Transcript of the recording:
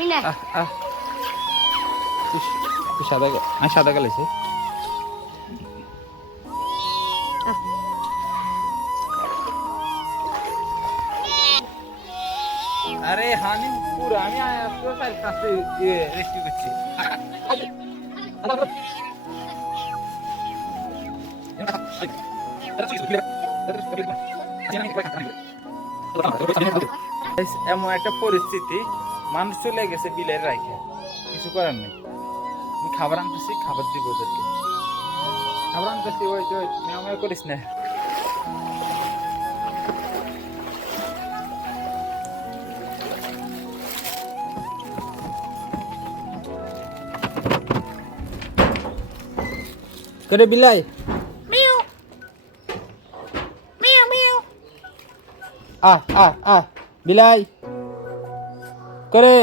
মিনা তুই সাদা আমি সাদা গেলেছে আরে হানি পুরো আমি তোর কাছে রেস্কিউ করছি এমন একটা পরিস্থিতি মানুষ চলে গেছে বিলের রাইখে কিছু করার নেই আমি খাবার আনতেছি খাবার দিব ওদেরকে খাবার আনতেছি ওই যে মেয়ে করিস না করে বিলাই মিউ মিউ মিউ বিলাই করে